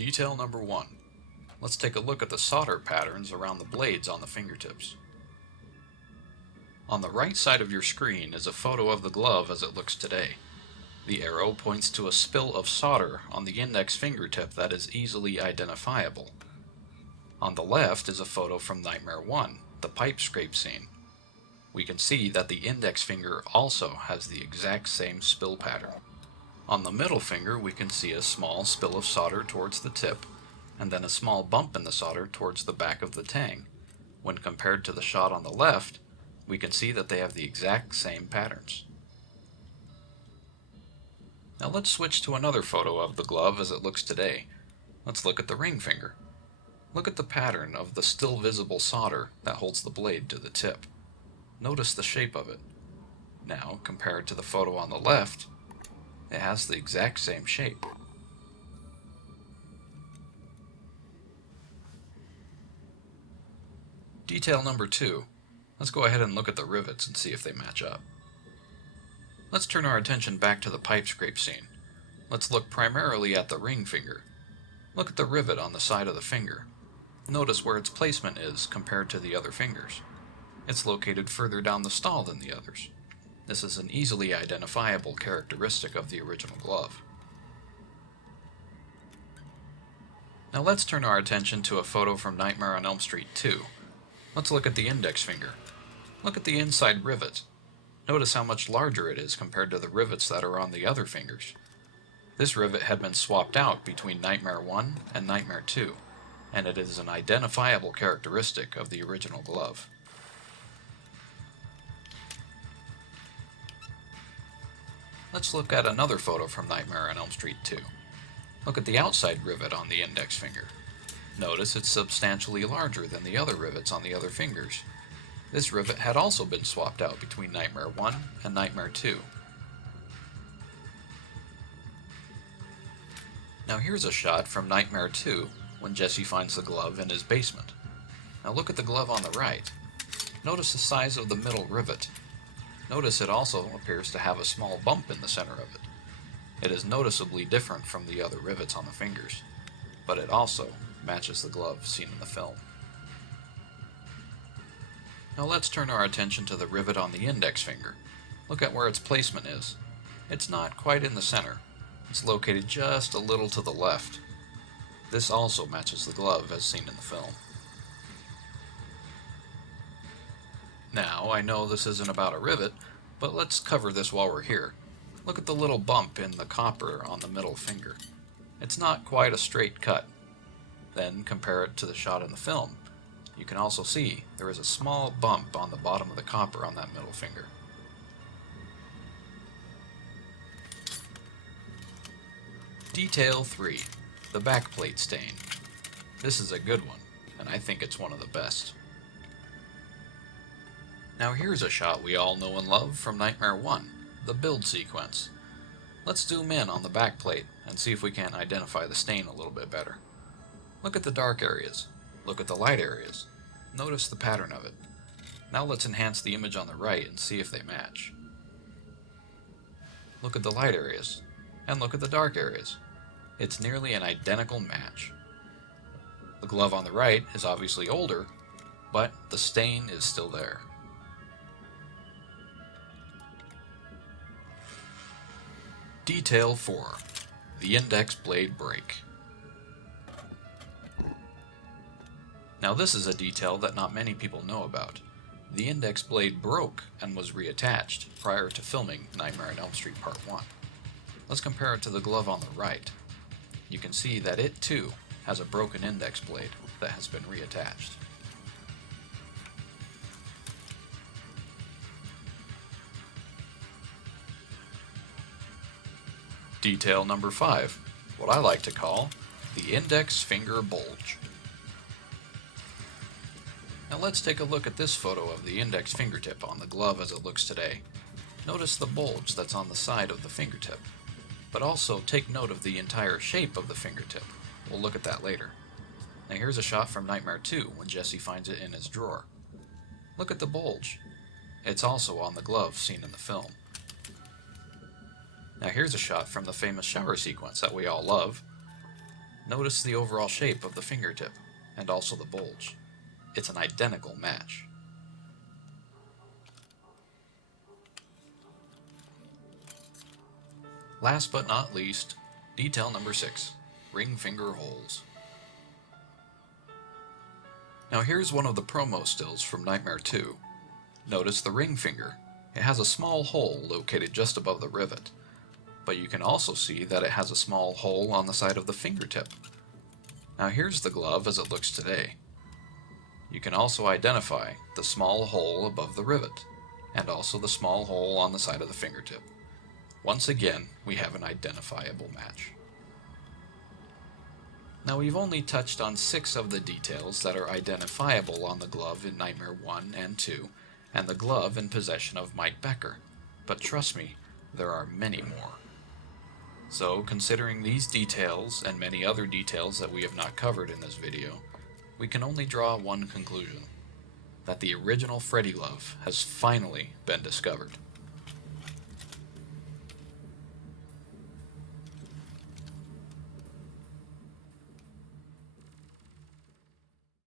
Detail number 1. Let's take a look at the solder patterns around the blades on the fingertips. On the right side of your screen is a photo of the glove as it looks today. The arrow points to a spill of solder on the index fingertip that is easily identifiable. On the left is a photo from Nightmare 1, the pipe scrape scene. We can see that the index finger also has the exact same spill pattern. On the middle finger we can see a small spill of solder towards the tip, and then a small bump in the solder towards the back of the tang. When compared to the shot on the left, we can see that they have the exact same patterns. Now let's switch to another photo of the glove as it looks today. Let's look at the ring finger. Look at the pattern of the still visible solder that holds the blade to the tip. Notice the shape of it. Now, compared to the photo on the left, it has the exact same shape. Detail number 2. Let's go ahead and look at the rivets and see if they match up. Let's turn our attention back to the pipe scrape scene. Let's look primarily at the ring finger. Look at the rivet on the side of the finger. Notice where its placement is compared to the other fingers. It's located further down the stall than the others. This is an easily identifiable characteristic of the original glove. Now let's turn our attention to a photo from Nightmare on Elm Street 2. Let's look at the index finger. Look at the inside rivet. Notice how much larger it is compared to the rivets that are on the other fingers. This rivet had been swapped out between Nightmare 1 and Nightmare 2, and it is an identifiable characteristic of the original glove. Let's look at another photo from Nightmare on Elm Street 2. Look at the outside rivet on the index finger. Notice it's substantially larger than the other rivets on the other fingers. This rivet had also been swapped out between Nightmare 1 and Nightmare 2. Now here's a shot from Nightmare 2 when Jesse finds the glove in his basement. Now look at the glove on the right. Notice the size of the middle rivet. Notice it also appears to have a small bump in the center of it. It is noticeably different from the other rivets on the fingers, but it also matches the glove seen in the film. Now let's turn our attention to the rivet on the index finger. Look at where its placement is. It's not quite in the center. It's located just a little to the left. This also matches the glove as seen in the film. Now, I know this isn't about a rivet, but let's cover this while we're here. Look at the little bump in the copper on the middle finger. It's not quite a straight cut. Then compare it to the shot in the film. You can also see there is a small bump on the bottom of the copper on that middle finger. Detail 3. The backplate stain. This is a good one, and I think it's one of the best. Now here's a shot we all know and love from Nightmare 1, the build sequence. Let's zoom in on the backplate and see if we can identify the stain a little bit better. Look at the dark areas. Look at the light areas. Notice the pattern of it. Now let's enhance the image on the right and see if they match. Look at the light areas, and look at the dark areas. It's nearly an identical match. The glove on the right is obviously older, but the stain is still there. Detail 4. The index blade break. Now this is a detail that not many people know about. The index blade broke and was reattached prior to filming Nightmare on Elm Street Part 1. Let's compare it to the glove on the right. You can see that it too has a broken index blade that has been reattached. Detail number 5, what I like to call the index finger bulge. Now let's take a look at this photo of the index fingertip on the glove as it looks today. Notice the bulge that's on the side of the fingertip, but also take note of the entire shape of the fingertip. We'll look at that later. Now here's a shot from Nightmare 2 when Jesse finds it in his drawer. Look at the bulge. It's also on the glove seen in the film. Now here's a shot from the famous shower sequence that we all love. Notice the overall shape of the fingertip, and also the bulge. It's an identical match. Last but not least, detail number 6, ring finger holes. Now here's one of the promo stills from Nightmare 2. Notice the ring finger. It has a small hole located just above the rivet, but you can also see that it has a small hole on the side of the fingertip. Now here's the glove as it looks today. You can also identify the small hole above the rivet, and also the small hole on the side of the fingertip. Once again, we have an identifiable match. Now we've only touched on 6 of the details that are identifiable on the glove in Nightmare 1 and 2, and the glove in possession of Mike Becker. But trust me, there are many more. So, considering these details and many other details that we have not covered in this video, we can only draw one conclusion: that the original Freddy glove has finally been discovered.